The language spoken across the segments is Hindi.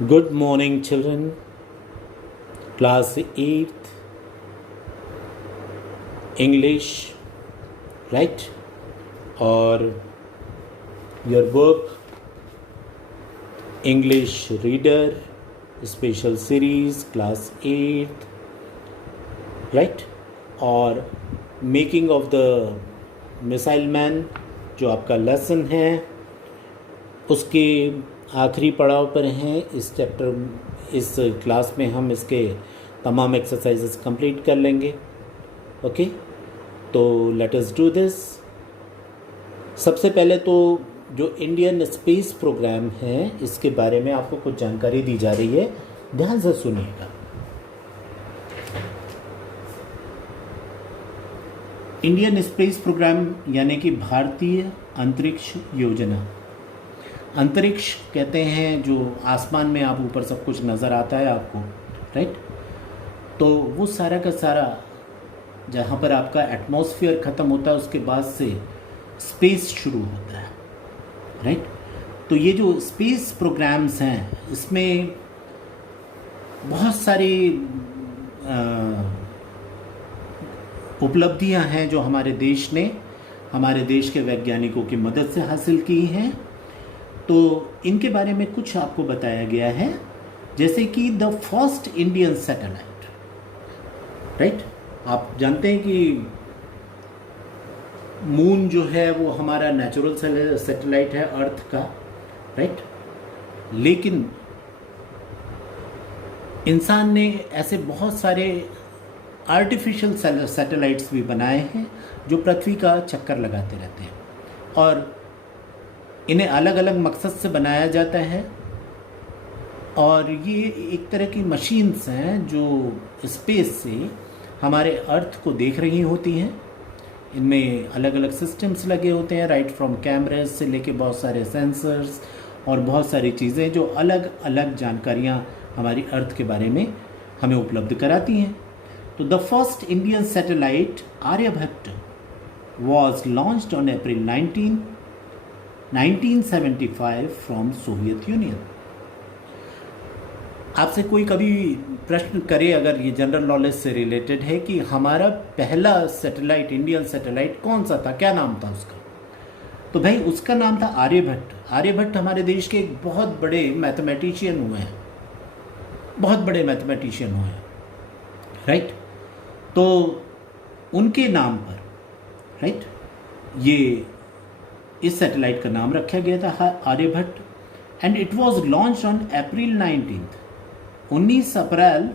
Good morning, children. Class 8th, English, right? Or your book, English Reader, Special Series, Class 8th, right? और making of the missile man जो आपका लेसन है उसके आखिरी पड़ाव पर हैं। इस क्लास में हम इसके तमाम एक्सरसाइजेस कंप्लीट कर लेंगे। ओके, तो लेट अस डू दिस। सबसे पहले तो जो इंडियन स्पेस प्रोग्राम है इसके बारे में आपको कुछ जानकारी दी जा रही है, ध्यान से सुनिएगा। इंडियन स्पेस प्रोग्राम यानी कि भारतीय अंतरिक्ष योजना। अंतरिक्ष कहते हैं जो आसमान में आप ऊपर सब कुछ नज़र आता है आपको, राइट? तो वो सारा का सारा जहाँ पर आपका एटमॉस्फेयर ख़त्म होता है उसके बाद से स्पेस शुरू होता है, राइट? तो ये जो स्पेस प्रोग्राम्स हैं इसमें बहुत सारी उपलब्धियां हैं जो हमारे देश के वैज्ञानिकों की मदद से हासिल की हैं। तो इनके बारे में कुछ आपको बताया गया है, जैसे कि the first Indian satellite, right? आप जानते हैं कि मून जो है वो हमारा नेचुरल सैटेलाइट है अर्थ का, राइट? लेकिन इंसान ने ऐसे बहुत सारे आर्टिफिशियल सैटेलाइट्स भी बनाए हैं जो पृथ्वी का चक्कर लगाते रहते हैं और इन्हें अलग अलग मकसद से बनाया जाता है। और ये एक तरह की मशीन्स हैं जो स्पेस से हमारे अर्थ को देख रही होती हैं। इनमें अलग अलग सिस्टम्स लगे होते हैं, राइट फ्रॉम कैमरेज से लेके बहुत सारे सेंसर्स और बहुत सारी चीज़ें जो अलग अलग जानकारियाँ हमारी अर्थ के बारे में हमें उपलब्ध कराती हैं। तो the first Indian satellite Aryabhata was launched on April 1975 from Soviet Union. आपसे कोई कभी प्रश्न करे, अगर ये जनरल नॉलेज से रिलेटेड है, कि हमारा पहला सैटेलाइट इंडियन सैटेलाइट कौन सा था, क्या नाम था उसका, तो भाई उसका नाम था आर्यभट्ट। आर्यभट्ट हमारे देश के एक बहुत बड़े मैथमेटिशियन हुए हैं, राइट? तो उनके नाम पर, राइट, ये इस सैटेलाइट का नाम रखा गया था Aryabhata. And it was launched on April 19 April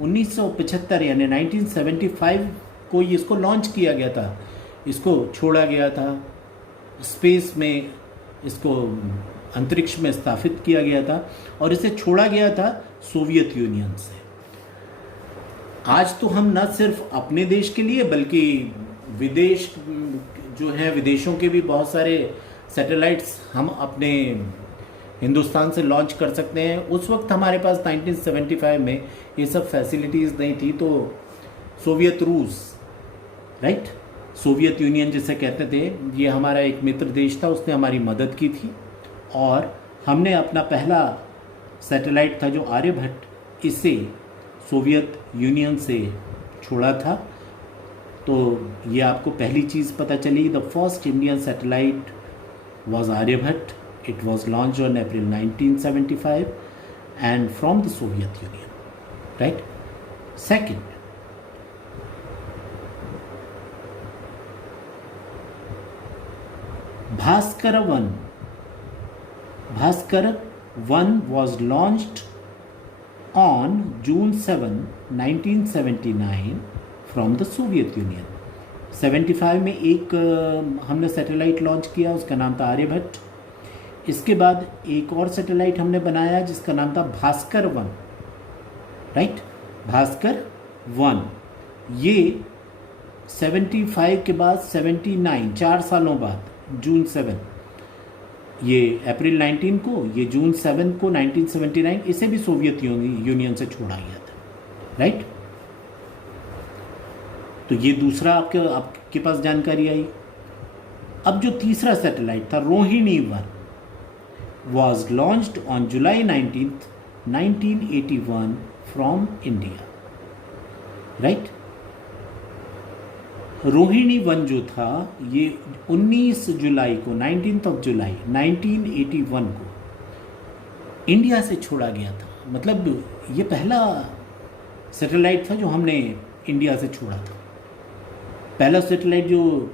1975 यानी 1975 को इसको लॉन्च किया गया था। इसको छोड़ा गया था स्पेस में, इसको अंतरिक्ष में स्थापित किया गया था और इसे छोड़ा गया था सोवियत यूनियन से। आज तो हम न सिर्फ अपने देश के लिए बल्कि विदेश जो हैं, विदेशों के भी बहुत सारे सैटेलाइट्स हम अपने हिंदुस्तान से लॉन्च कर सकते हैं। उस वक्त हमारे पास 1975 में ये सब फैसिलिटीज़ नहीं थी, तो सोवियत रूस, राइट, सोवियत यूनियन जिसे कहते थे, ये हमारा एक मित्र देश था, उसने हमारी मदद की थी और हमने अपना पहला सैटेलाइट था जो आर्यभट्ट, इसे सोवियत यूनियन से छोड़ा था। तो ये आपको पहली चीज़ पता चली। The first Indian satellite was Aryabhata. It was launch on April 1975 and from the Soviet Union, right? Second, Bhaskara 1 was launched on June 7, 1979 from the Soviet Union। 75 में एक हमने सैटेलाइट लॉन्च किया, उसका नाम था आर्यभट्ट। इसके बाद एक और सैटेलाइट हमने बनाया जिसका नाम था भास्कर 1, राइट? भास्कर 1 ये 75 के बाद 79, 4 सालों बाद जून 7, ये अप्रैल 19 को, ये जून 7 को 1979, इसे भी सोवियत यूनियन से छोड़ा गया था, राइट? तो ये दूसरा आपके पास जानकारी आई। अब जो तीसरा सैटेलाइट था Rohini 1 was launched on July 19th 1981 from India, right. Rohini 1 जो था ये 19 जुलाई को 19th ऑफ जुलाई 1981 को इंडिया से छोड़ा गया था। मतलब ये पहला सैटेलाइट था जो हमने इंडिया से छोड़ा था। पहला सैटेलाइट जो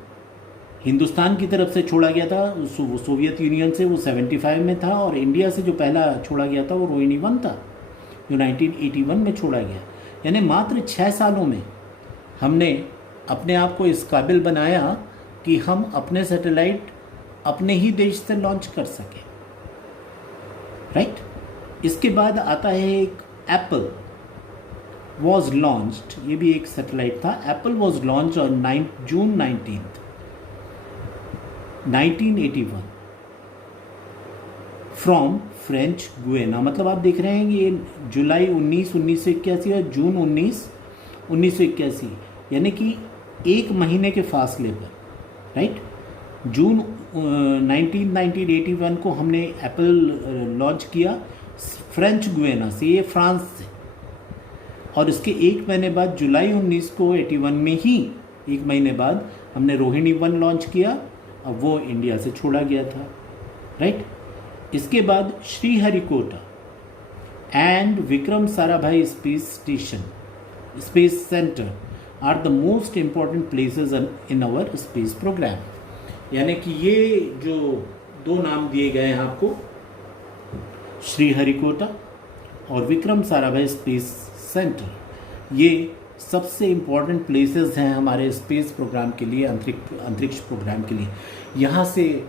हिंदुस्तान की तरफ से छोड़ा गया था वो सोवियत यूनियन से, वो 75 में था, और इंडिया से जो पहला छोड़ा गया था वो रोहिणी 1 था जो 1981 में छोड़ा गया। यानी मात्र 6 सालों में हमने अपने आप को इस काबिल बनाया कि हम अपने सैटेलाइट अपने ही देश से लॉन्च कर सकें, राइट। इसके बाद आता है एक एप्पल वॉज लॉन्च्ड, ये भी एक सैटेलाइट था। Apple was launch on June 19th 1981 from French गुएना। मतलब आप देख रहे हैं कि ये जुलाई 1981 और जून 1981, यानी कि एक महीने के फासले पर, राइट। जून 1981 को हमने एप्पल लॉन्च किया फ्रेंच गुएना से, ये फ्रांस से, और इसके एक महीने बाद जुलाई 1981 में ही एक महीने बाद हमने रोहिणी 1 लॉन्च किया, अब वो इंडिया से छोड़ा गया था, राइट। इसके बाद Sriharikota and Vikram Sarabhai space centre are the most important places in our space programme. यानी कि ये जो 2 नाम दिए गए हैं आपको, श्रीहरिकोटा और विक्रम साराभाई स्पेस सेंटर, ये सबसे इम्पॉर्टेंट प्लेसेस हैं हमारे स्पेस प्रोग्राम के लिए, अंतरिक्ष प्रोग्राम के लिए। यहाँ से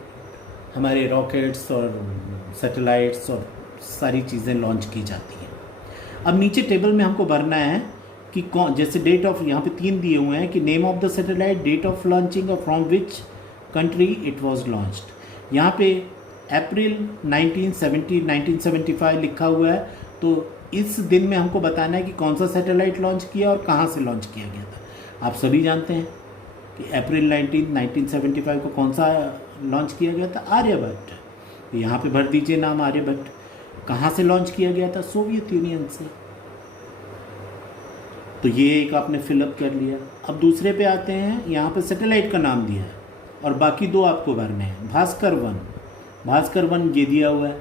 हमारे रॉकेट्स और सैटेलाइट्स और सारी चीज़ें लॉन्च की जाती हैं। अब नीचे टेबल में हमको भरना है कि कौन, जैसे डेट ऑफ, यहाँ पे 3 दिए हुए हैं कि name of the satellite, date of launching और from which country it was launched. यहाँ पे अप्रैल 1975 लिखा हुआ है, तो इस दिन में हमको बताना है कि कौन सा सैटेलाइट लॉन्च किया और कहाँ से लॉन्च किया गया था। आप सभी जानते हैं कि अप्रैल 1975 को कौन सा लॉन्च किया गया था, आर्यभट्ट। यहाँ पे भर दीजिए नाम आर्यभट्ट। कहाँ से लॉन्च किया गया था, सोवियत यूनियन से। तो ये एक आपने फिलअप कर लिया। अब दूसरे पे आते हैं, यहाँ पे सैटेलाइट का नाम दिया है और बाकी 2 आपको भरने हैं। भास्कर 1 ये दिया हुआ है,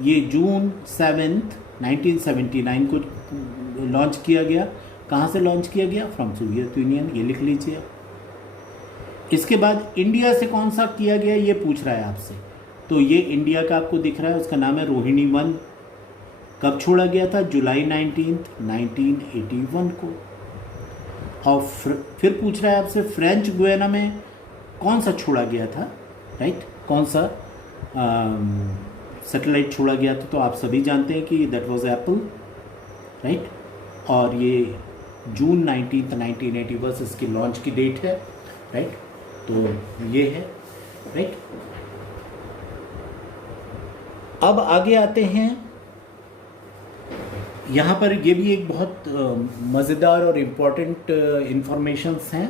ये जून 7 1979 को लॉन्च किया गया। कहाँ से लॉन्च किया गया, फ्रॉम सोवियत यूनियन, ये लिख लीजिए। इसके बाद इंडिया से कौन सा किया गया ये पूछ रहा है आपसे, तो ये इंडिया का आपको दिख रहा है, उसका नाम है रोहिणी 1। कब छोड़ा गया था, जुलाई 19th 1981 को। और फिर पूछ रहा है आपसे फ्रेंच गुयाना में कौन सा छोड़ा गया था, राइट, कौन सा सैटेलाइट छोड़ा गया था। तो आप सभी जानते हैं कि दैट वाज एप्पल, राइट। और ये जून 19th 1981 इसकी लॉन्च की डेट है, राइट। तो ये है, राइट। अब आगे आते हैं, यहाँ पर ये भी एक बहुत मज़ेदार और इम्पॉर्टेंट इंफॉर्मेशंस हैं।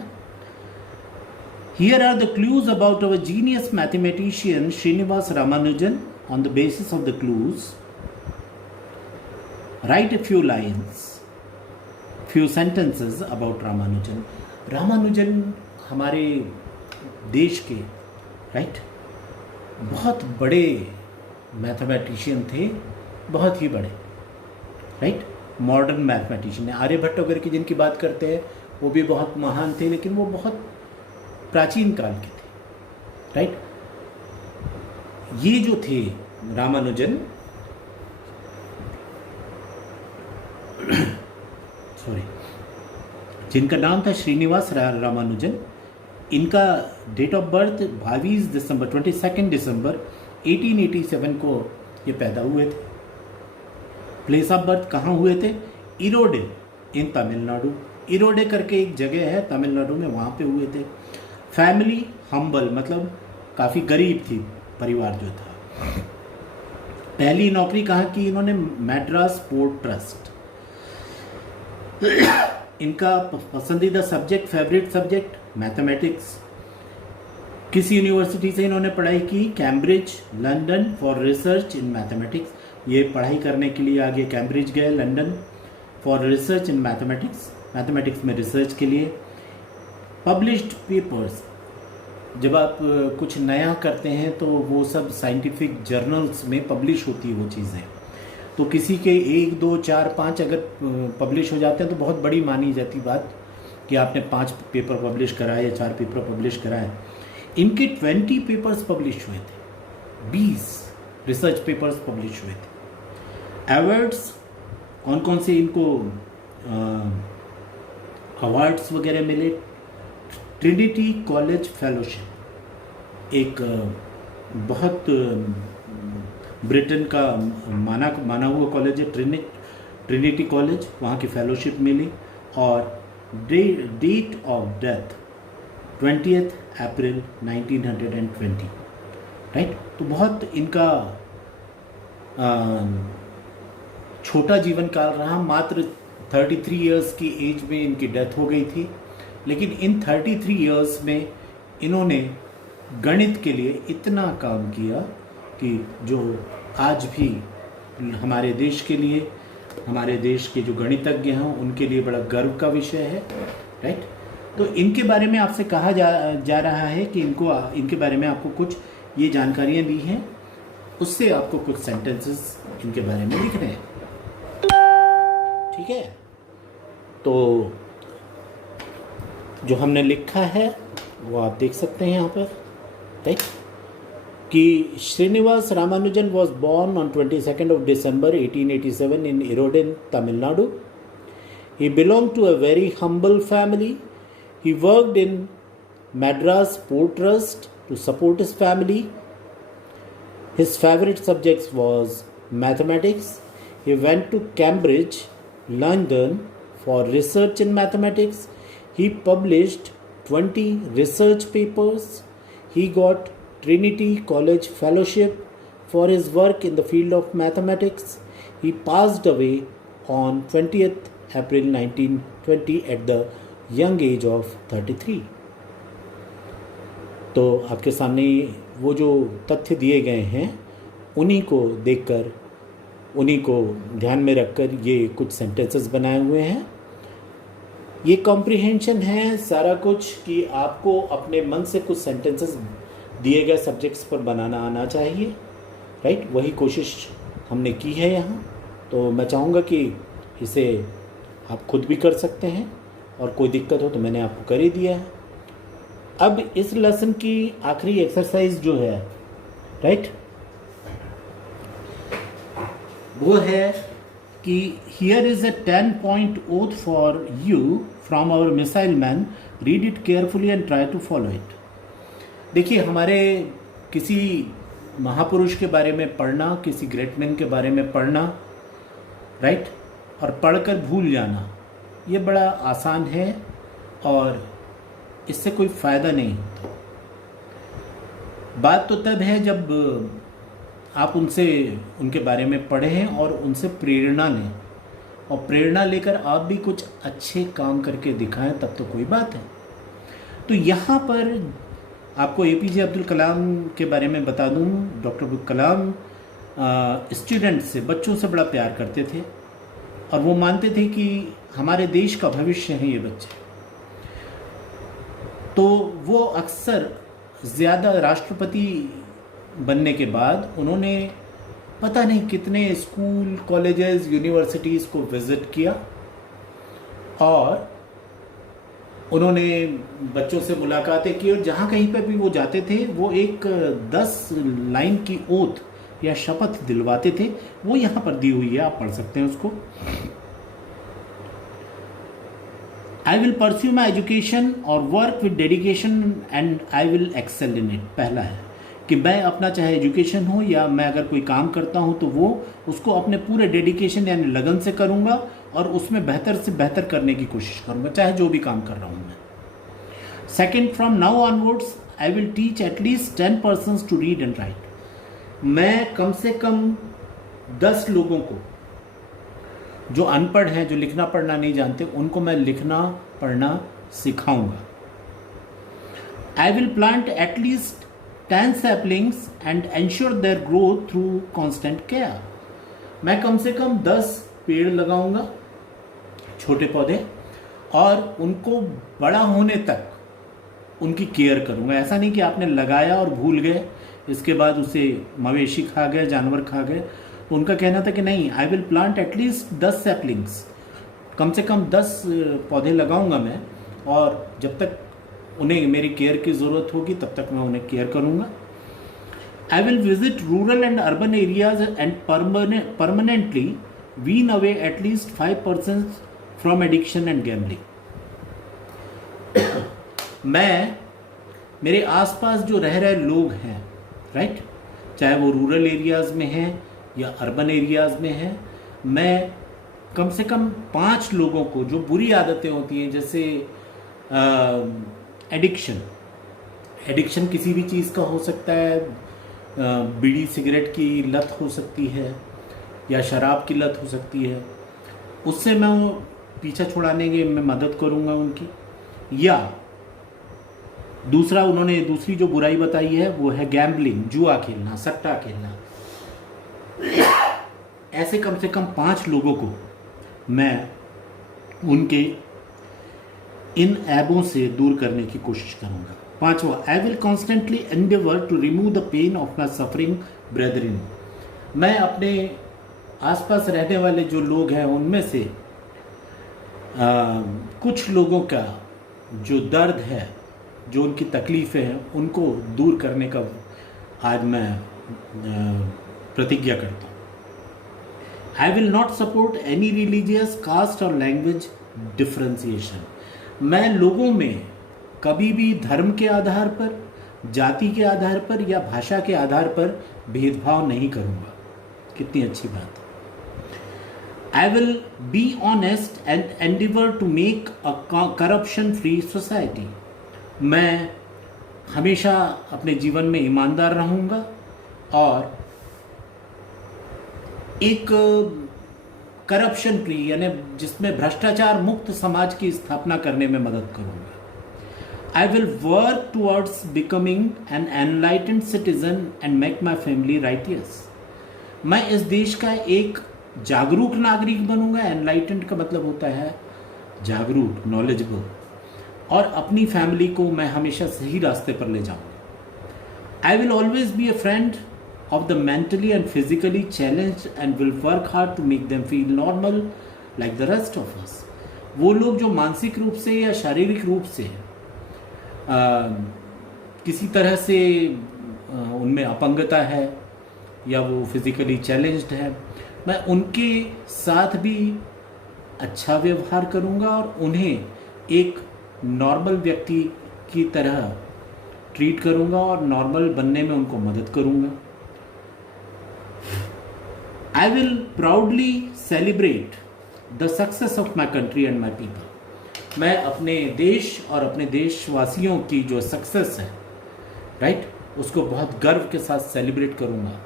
Here are the clues about our genius mathematician Srinivas Ramanujan. On the basis of the clues, write a few lines, few sentences about Ramanujan. Ramanujan हमारे देश के, राइट, बहुत बड़े मैथमेटिशियन थे, बहुत ही बड़े, राइट, मॉडर्न मैथमेटिशियन है। आर्यभट्ट वगैरह की जिनकी बात करते हैं वो भी बहुत महान थे, लेकिन वो बहुत प्राचीन काल के थे, राइट। ये जो थे रामानुजन, सॉरी, जिनका नाम था श्रीनिवास रामानुजन, इनका डेट ऑफ बर्थ 22 दिसंबर 22 दिसंबर 1887 को ये पैदा हुए थे। प्लेस ऑफ बर्थ कहाँ हुए थे, इरोडे इन तमिलनाडु। इरोडे करके एक जगह है तमिलनाडु में, वहाँ पे हुए थे। फैमिली हम्बल, मतलब काफ़ी गरीब थी परिवार जो था। पहली नौकरी कहाँ की इन्होंने, मैड्रास पोर्ट ट्रस्ट। इनका पसंदीदा सब्जेक्ट, फेवरेट सब्जेक्ट, मैथमेटिक्स। किस यूनिवर्सिटी से इन्होंने पढ़ाई की, Cambridge, London, for research in mathematics. ये पढ़ाई करने के लिए आगे कैम्ब्रिज गए, London, for research in mathematics, mathematics में रिसर्च के लिए। पब्लिश्ड पेपर्स, जब आप कुछ नया करते हैं तो वो सब साइंटिफिक जर्नल्स में पब्लिश होती है वो चीज़ें। तो किसी के 1, 2, 4, 5 अगर पब्लिश हो जाते हैं तो बहुत बड़ी मानी जाती बात कि आपने 5 पेपर पब्लिश कराए या 4 पेपर पब्लिश कराए। इनके 20 पेपर्स पब्लिश हुए थे, 20 रिसर्च पेपर्स पब्लिश हुए थे। अवार्ड्स, कौन कौन से इनको अवार्ड्स वगैरह मिले? ट्रिनिटी कॉलेज फेलोशिप, एक बहुत ब्रिटेन का माना हुआ कॉलेज है ट्रिनिटी कॉलेज, वहाँ की फेलोशिप मिली। और date of death 20 April 1920, right. तो बहुत इनका छोटा जीवन काल रहा, मात्र 33 इयर्स की एज में इनकी डेथ हो गई थी। लेकिन इन 33 इयर्स में इन्होंने गणित के लिए इतना काम किया कि जो आज भी हमारे देश के लिए, हमारे देश के जो गणितज्ञ हैं उनके लिए बड़ा गर्व का विषय है, राइट। तो इनके बारे में आपसे कहा जा रहा है कि इनके बारे में आपको कुछ ये जानकारियाँ दी हैं, उससे आपको कुछ सेंटेंसेस इनके बारे में लिखने हैं, ठीक है। तो जो हमने लिखा है वो आप देख सकते हैं यहाँ पर, राइट, कि Srinivasa Ramanujan was born on 22 of December 1887 in Irodin, Tamil Nadu. He belonged to a very humble family. He worked in Madras Port Trust to support his family. His favorite subjects was mathematics. He went to Cambridge, London for research in mathematics. He published 20 research papers. He got Trinity College Fellowship for his work in the field of mathematics. He passed away on 20th April 1920 at the young age of 33. तो आपके सामने वो जो तथ्य दिए गए हैं उन्हीं को देखकर, उन्हीं को ध्यान में रखकर ये कुछ सेंटेंसेस बनाए हुए हैं। ये कॉम्प्रिहेंशन है सारा कुछ कि आपको अपने मन से कुछ सेंटेंसेस दिए गए सब्जेक्ट्स पर बनाना आना चाहिए, राइट। वही कोशिश हमने की है यहाँ। तो मैं चाहूँगा कि इसे आप खुद भी कर सकते हैं, और कोई दिक्कत हो तो मैंने आपको कर ही दिया है। अब इस लेसन की आखिरी एक्सरसाइज जो है, राइट, वो है कि here is a 10-point oath for you from our missile man, read it carefully and try to follow it. देखिए, हमारे किसी महापुरुष के बारे में पढ़ना, किसी ग्रेट मैन के बारे में पढ़ना, राइट, और पढ़कर भूल जाना, ये बड़ा आसान है और इससे कोई फ़ायदा नहीं होता। बात तो तब है जब आप उनके बारे में पढ़ें और उनसे प्रेरणा लें, और प्रेरणा लेकर आप भी कुछ अच्छे काम करके दिखाएं, तब तो कोई बात है। तो यहाँ पर आपको एपीजे अब्दुल कलाम के बारे में बता दूँ। डॉक्टर अब्दुल कलाम स्टूडेंट्स से, बच्चों से बड़ा प्यार करते थे, और वो मानते थे कि हमारे देश का भविष्य हैं ये बच्चे। तो वो अक्सर ज़्यादा राष्ट्रपति बनने के बाद उन्होंने पता नहीं कितने स्कूल, कॉलेजेस, यूनिवर्सिटीज़ को विज़िट किया, और उन्होंने बच्चों से मुलाकातें की, और जहाँ कहीं पर भी वो जाते थे वो एक 10 लाइन की ओथ या शपथ दिलवाते थे। वो यहाँ पर दी हुई है, आप पढ़ सकते हैं उसको। I will pursue my education और work with dedication and I will excel in it. पहला है कि मैं अपना चाहे एजुकेशन हो या मैं अगर कोई काम करता हूँ तो वो उसको अपने पूरे डेडिकेशन यानी लगन से करूँगा, और उसमें बेहतर से बेहतर करने की कोशिश करूँगा, चाहे जो भी काम कर रहा हूँ मैं। Second, from now onwards I will teach at least 10 persons to read and write. मैं कम से कम 10 लोगों को, जो अनपढ़ हैं, जो लिखना पढ़ना नहीं जानते, उनको मैं लिखना पढ़ना सिखाऊंगा। आई will plant at least 10 saplings and ensure their growth through constant care। मैं कम से कम 10 पेड़ लगाऊंगा, छोटे पौधे, और उनको बड़ा होने तक उनकी केयर करूंगा। ऐसा नहीं कि आपने लगाया और भूल गए, इसके बाद उसे मवेशी खा गए, जानवर खा गए। तो उनका कहना था कि नहीं, I will plant at least 10 saplings, कम से कम 10 पौधे लगाऊंगा मैं, और जब तक उन्हें मेरी केयर की ज़रूरत होगी तब तक मैं उन्हें केयर करूंगा। I will visit rural and urban areas and permanently wean away at least 5% from addiction and gambling. मैं मेरे आसपास जो रह रहे लोग हैं, राइट, चाहे वो रूरल एरियाज़ में हैं या अर्बन एरियाज़ में हैं, मैं कम से कम 5 लोगों को, जो बुरी आदतें होती हैं जैसे एडिक्शन किसी भी चीज़ का हो सकता है, बीड़ी सिगरेट की लत हो सकती है या शराब की लत हो सकती है, उससे मैं पीछा छुड़ाने के मैं मदद करूंगा उनकी। या दूसरा, उन्होंने दूसरी जो बुराई बताई है वो है गैम्बलिंग, जुआ खेलना, सट्टा खेलना। ऐसे कम से कम 5 लोगों को मैं उनके इन ऐबों से दूर करने की कोशिश करूंगा। 5वां, I will constantly endeavour to remove the pain of my suffering brethren. मैं अपने आसपास रहने वाले जो लोग हैं उनमें से कुछ लोगों का जो दर्द है, जो उनकी तकलीफ़ें हैं, उनको दूर करने का आज मैं प्रतिज्ञा करता हूँ। I will not support any religious, caste और लैंग्वेज डिफ्रेंसिएशन। मैं लोगों में कभी भी धर्म के आधार पर, जाति के आधार पर या भाषा के आधार पर भेदभाव नहीं करूँगा। कितनी अच्छी बात है। I will be honest and endeavor to make a corruption-free society. मैं हमेशा अपने जीवन में ईमानदार रहूँगा और एक करप्शन फ्री, यानी जिसमें भ्रष्टाचार मुक्त समाज की स्थापना करने में मदद करूँगा। I will work towards becoming an enlightened citizen and make my family righteous. मैं इस देश का एक जागरूक नागरिक बनूंगा। एनलाइटेंड का मतलब होता है जागरूक, नॉलेजेबल, और अपनी फैमिली को मैं हमेशा सही रास्ते पर ले जाऊंगा। I will always be a friend of the mentally and physically challenged and will work hard to make them feel normal like the rest of us. वो लोग जो मानसिक रूप से या शारीरिक रूप से किसी तरह से उनमें अपंगता है या वो फिजिकली चैलेंज्ड है, मैं उनके साथ भी अच्छा व्यवहार करूंगा और उन्हें एक नॉर्मल व्यक्ति की तरह ट्रीट करूंगा और नॉर्मल बनने में उनको मदद करूंगा। I will proudly celebrate the success of my country and my people. मैं अपने देश और अपने देशवासियों की जो सक्सेस है, राइट, उसको बहुत गर्व के साथ सेलिब्रेट करूंगा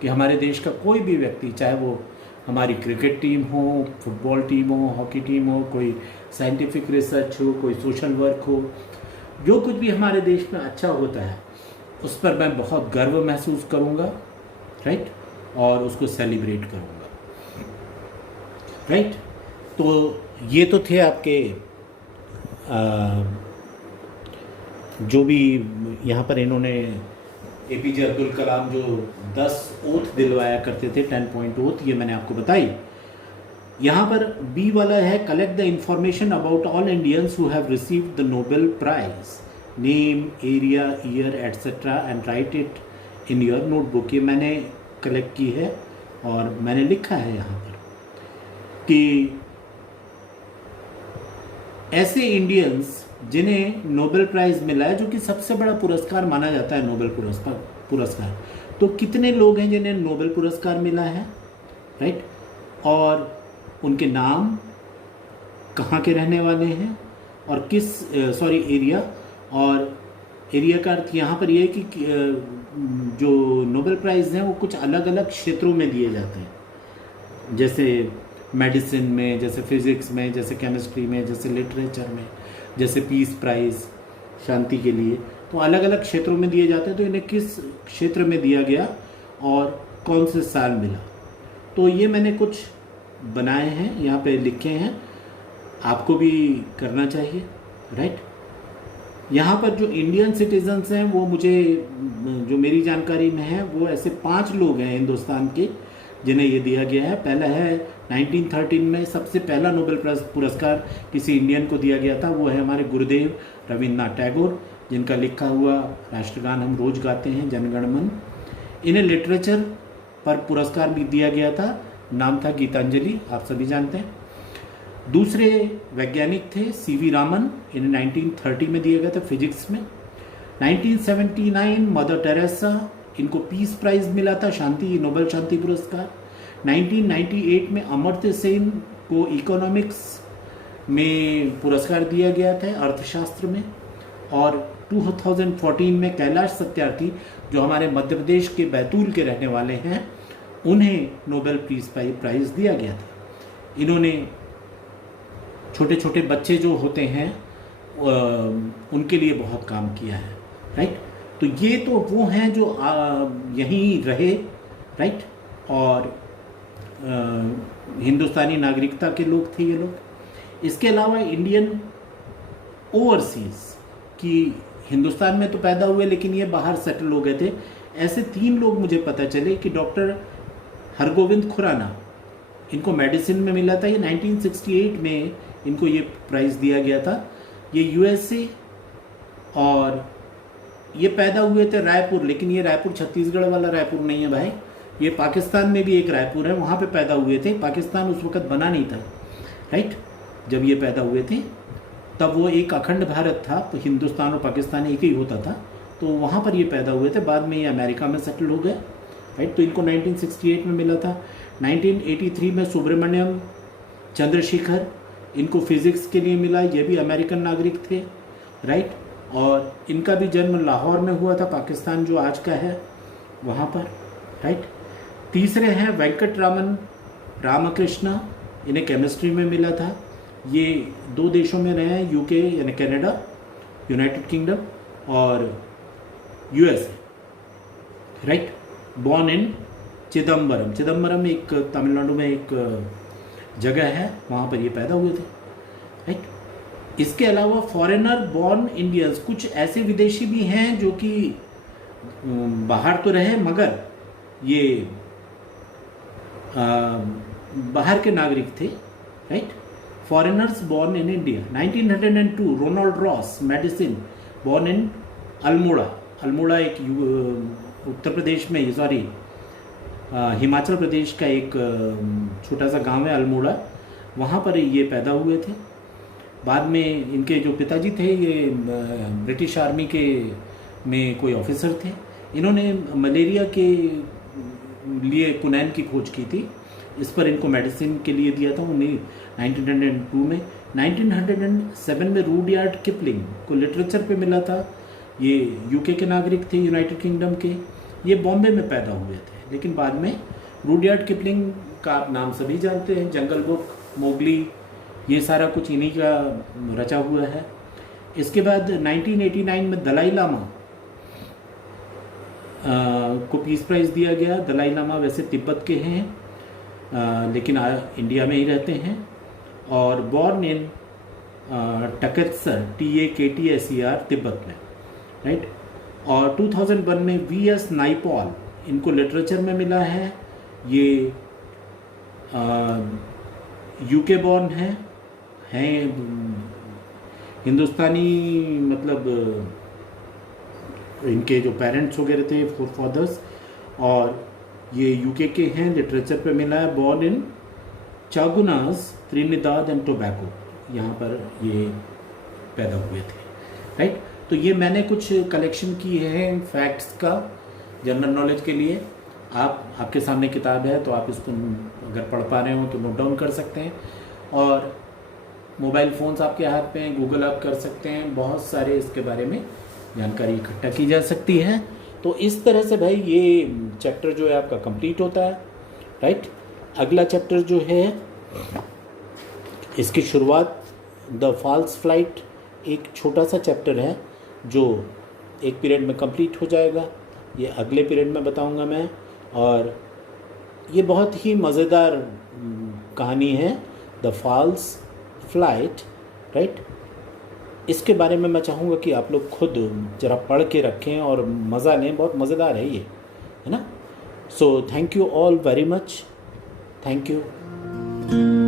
कि हमारे देश का कोई भी व्यक्ति, चाहे वो हमारी क्रिकेट टीम हो, फुटबॉल टीम हो, हॉकी टीम हो, कोई साइंटिफिक रिसर्च हो, कोई सोशल वर्क हो, जो कुछ भी हमारे देश में अच्छा होता है उस पर मैं बहुत गर्व महसूस करूँगा, राइट, और उसको सेलिब्रेट करूँगा, राइट। तो ये तो थे आपके जो भी यहाँ पर इन्होंने एपीजे अब्दुल कलाम जो 10 ओथ दिलवाया करते थे, 10 पॉइंट ओथ, ये मैंने आपको बताई। यहाँ पर बी वाला है, collect the information about all Indians who have received the Nobel prize, name, area, year etcetera and write it in your notebook. ये मैंने कलेक्ट की है और मैंने लिखा है यहाँ पर कि ऐसे इंडियंस जिन्हें नोबेल प्राइज़ मिला है, जो कि सबसे बड़ा पुरस्कार माना जाता है नोबेल पुरस्कार, तो कितने लोग हैं जिन्हें नोबेल पुरस्कार मिला है, राइट, और उनके नाम, कहाँ के रहने वाले हैं और किस एरिया, और एरिया का अर्थ यहाँ पर यह है कि जो नोबेल प्राइज़ हैं वो कुछ अलग अलग क्षेत्रों में दिए जाते हैं, जैसे मेडिसिन में, जैसे फिज़िक्स में, जैसे केमिस्ट्री में, जैसे लिटरेचर में, जैसे पीस प्राइज़ शांति के लिए, तो अलग अलग क्षेत्रों में दिए जाते हैं। तो इन्हें किस क्षेत्र में दिया गया और कौन से साल मिला, तो ये मैंने कुछ बनाए हैं, यहाँ पे लिखे हैं, आपको भी करना चाहिए, राइट। यहाँ पर जो इंडियन सिटीजन्स हैं वो मुझे, जो मेरी जानकारी में है, वो ऐसे 5 लोग हैं हिंदुस्तान के जिन्हें ये दिया गया है। पहला है 1913 में सबसे पहला नोबेल पुरस्कार किसी इंडियन को दिया गया था, वो है हमारे गुरुदेव रविन्द्रनाथ टैगोर, जिनका लिखा हुआ राष्ट्रगान हम रोज गाते हैं, जनगण मन। इन्हें लिटरेचर पर पुरस्कार भी दिया गया था, नाम था गीतांजलि, आप सभी जानते हैं। दूसरे वैज्ञानिक थे सीवी रामन, इन्हें 1930 में दिया गया था फिजिक्स में। 1979 मदर टेरेसा, इनको पीस प्राइज मिला था, शांति नोबेल शांति पुरस्कार। 1998 में अमर्त्य सेन को इकोनॉमिक्स में पुरस्कार दिया गया था, अर्थशास्त्र में। और 2014 में कैलाश सत्यार्थी, जो हमारे मध्य प्रदेश के बैतूल के रहने वाले हैं, उन्हें नोबेल पीस प्राइज दिया गया था। इन्होंने छोटे छोटे बच्चे जो होते हैं उनके लिए बहुत काम किया है, राइट। तो ये तो वो हैं जो यहीं रहे, राइट, और हिंदुस्तानी नागरिकता के लोग थे ये लोग। इसके अलावा इंडियन ओवरसीज की, हिंदुस्तान में तो पैदा हुए लेकिन ये बाहर सेटल हो गए थे, ऐसे 3 लोग मुझे पता चले कि डॉक्टर हरगोविंद खुराना, इनको मेडिसिन में मिला था, ये 1968 में इनको ये प्राइज़ दिया गया था। ये यूएसए, और ये पैदा हुए थे रायपुर, लेकिन ये रायपुर छत्तीसगढ़ वाला रायपुर नहीं है भाई, ये पाकिस्तान में भी एक रायपुर है, वहाँ पे पैदा हुए थे। पाकिस्तान उस वक्त बना नहीं था, राइट, जब ये पैदा हुए थे तब वो एक अखंड भारत था, तो हिंदुस्तान और पाकिस्तान एक ही होता था, तो वहाँ पर ये पैदा हुए थे। बाद में ये अमेरिका में सेटल हो गए, राइट। तो इनको 1968 में मिला था। 1983 में सुब्रमण्यम चंद्रशेखर, इनको फिजिक्स के लिए मिला, ये भी अमेरिकन नागरिक थे, राइट। और इनका भी जन्म लाहौर में हुआ था, पाकिस्तान जो आज का है वहाँ पर, राइट। तीसरे हैं वेंकट रामन रामकृष्णा, इन्हें केमिस्ट्री में मिला था। ये 2 देशों में रहे हैं, यूके यानी कनाडा, यूनाइटेड किंगडम और USA, right. Born in Chidambaram, Chidambaram एक तमिलनाडु में एक जगह है, वहाँ पर ये पैदा हुए थे, राइट। इसके अलावा फॉरेनर बॉर्न इंडियंस, कुछ ऐसे विदेशी भी हैं जो कि बाहर तो रहे मगर ये बाहर के नागरिक थे, right. Foreigners born in India 1902 Ronald Ross, medicine, born in Almora, Almora एक उत्तर प्रदेश में, सॉरी हिमाचल प्रदेश का एक छोटा सा गांव है अल्मोड़ा, वहाँ पर ये पैदा हुए थे। बाद में इनके जो पिताजी थे ये ब्रिटिश आर्मी के में कोई ऑफिसर थे। इन्होंने मलेरिया के लिए कुनैन की खोज की थी, इस पर इनको मेडिसिन के लिए दिया था उन्हें 1902 में। 1907 में रूडयार्ड किपलिंग को लिटरेचर पे मिला था, ये यूके के नागरिक थे, यूनाइटेड किंगडम के। ये बॉम्बे में पैदा हुए थे, लेकिन बाद में रूडयार्ड किपलिंग का आप नाम सभी जानते हैं, जंगल बुक, मोगली, ये सारा कुछ इन्हीं का रचा हुआ है। इसके बाद 1989 में दलाई लामा को पीस प्राइज़ दिया गया। दलाई लामा वैसे तिब्बत के हैं लेकिन इंडिया में ही रहते हैं, और बॉर्न इन टकेत्सर, TAKTSER, तिब्बत में, राइट। और 2001 में VS नाइपॉल, इनको लिटरेचर में मिला है, ये यूके बॉर्न हैं हिंदुस्तानी, मतलब इनके जो पेरेंट्स वगैरह थे, फोरफादर्स, और ये यूके के हैं, लिटरेचर पे मिला है। Born in Chaguanas, Trinidad and Tobago, यहाँ पर ये पैदा हुए थे, राइट। तो ये मैंने कुछ कलेक्शन की है फैक्ट्स का जनरल नॉलेज के लिए। आपके सामने किताब है तो आप इसको अगर पढ़ पा रहे हो तो नोट डाउन कर सकते हैं, और मोबाइल फ़ोन्स आपके हाथ में, गूगल आप कर सकते हैं, बहुत सारे इसके बारे में जानकारी इकट्ठा की जा सकती है। तो इस तरह से भाई ये चैप्टर जो है आपका कंप्लीट होता है, राइट। अगला चैप्टर जो है इसकी शुरुआत द फॉल्स फ्लाइट, एक छोटा सा चैप्टर है जो एक पीरियड में कंप्लीट हो जाएगा, ये अगले पीरियड में बताऊंगा मैं। और ये बहुत ही मज़ेदार कहानी है, द फॉल्स फ्लाइट, राइट। इसके बारे में मैं चाहूँगा कि आप लोग खुद ज़रा पढ़ के रखें और मज़ा लें, बहुत मज़ेदार है ये, है ना। So thank you all very much, thank you.